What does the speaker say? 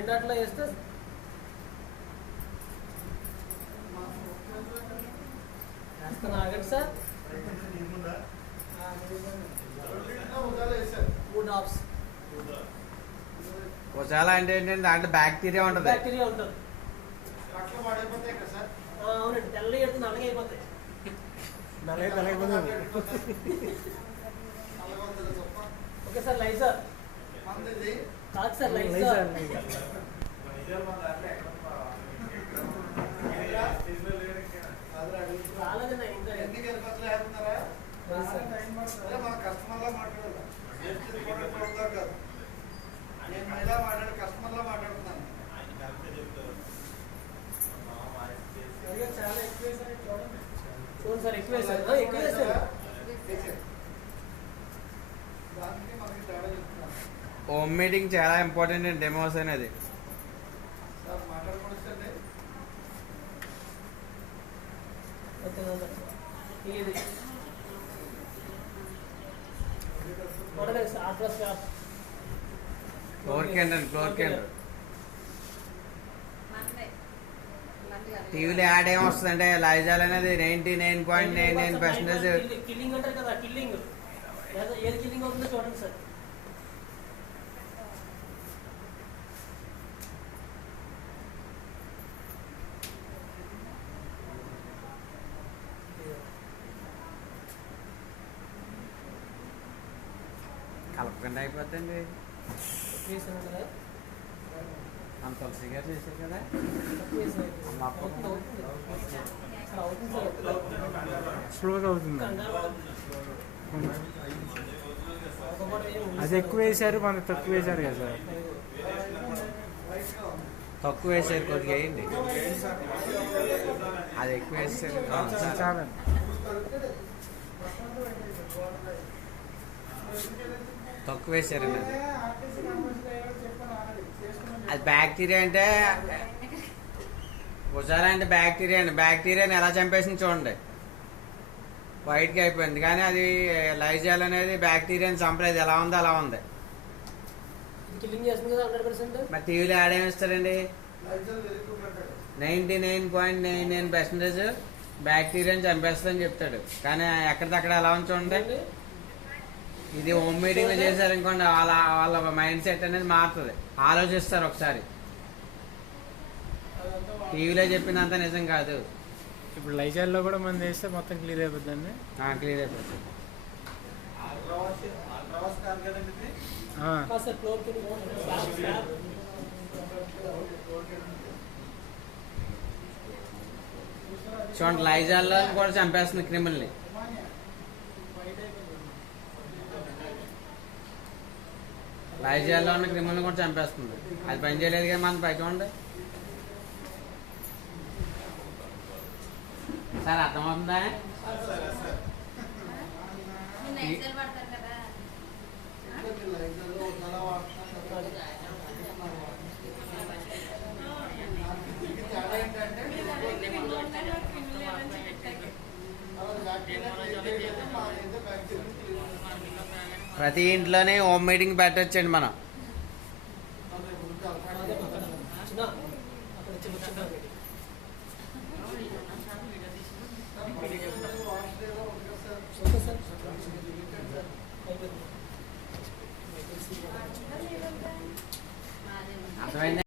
రెండు అట్లా వేస్తే వేస్తాను, ఆగండి సార్. 3 డ్రాప్స్. చాలా అంటే ఏంటంటే దాంట్లో బ్యాక్టీరియా ఉంటుంది. బ్యాక్టీరియా ఉంటుంది. అవునండి, తెల్లగా ఎడుతుంది, నల్లగా అయిపోతాయి. ఓకే సార్, లైజర్ కాదు సార్, లైజర్. రాలేదండి ఇంకా. చూడండి సార్, ఎక్కువ వేసారు, ఎక్కువ వేసారు. హోమ్ మీటింగ్ చాలా ఇంపార్టెంట్ అండి, డెమోస్ అనేది. ఇది ఫ్లోర్ క్యాండర్ టీవీలో యాడ్ ఏమొస్తుందంటే లైజాల్ అనేది 99.99%. కిల్లింగ్ అంటారు కదా, కిల్లింగ్ ఏది కిల్లింగ్ అవుతుందో చూడండి సార్. కలపకుండా అయిపోద్దండి. వేసాను కదా, అంత తులసి గారు చేశారు కదా. స్లోగా అవుతుంది. అది ఎక్కువ వేసారు, మనకు తక్కువ వేసారు కదా సార్. తక్కువ వేసారు, కొద్దిగా వేయండి. అది ఎక్కువ వేసారు చాలా. తక్కువ వేసారండి. అది బ్యాక్టీరియా అంటే ఉజారా అంటే బ్యాక్టీరియా అండి. బ్యాక్టీరియాని ఎలా చంపేసింది చూడండి, వైట్గా అయిపోయింది. కానీ అది లైజాల్ అనేది బ్యాక్టీరియాని చంపలేదు, ఎలా ఉందో అలా ఉంది. మరి టీవీలో యాడ్ ఏమిస్తారండి, 99.99% బ్యాక్టీరియాని చంపేస్తుందని చెప్తాడు. కానీ ఎక్కడిదక్కడ ఎలా ఉంది చూడండి. ఇది హోమ్ మీటింగ్లో చేశారు అనుకోండి, వాళ్ళ మైండ్ సెట్ అనేది మారుతుంది, ఆలోచిస్తారు ఒకసారి. టీవీలో చెప్పినంత నిజం కాదు. ఇప్పుడు లైజాల్లో కూడా మనం వేస్తే మొత్తం క్లియర్ అయిపోద్దండి. క్లియర్ అయిపోతుంది. చూడండి, లైజాల్లో కూడా చంపేస్తుంది క్రిమినల్ని. లైజాల్లో ఉన్న క్రిమినల్ కూడా చంపేస్తుంది. అది పని చేయలేదు కదా మనం బయట ఉండి. సార్ అర్థమవుతుందా? ప్రతి ఇంట్లోనే హోమ్ మీటింగ్ పెట్టొచ్చండి మనం.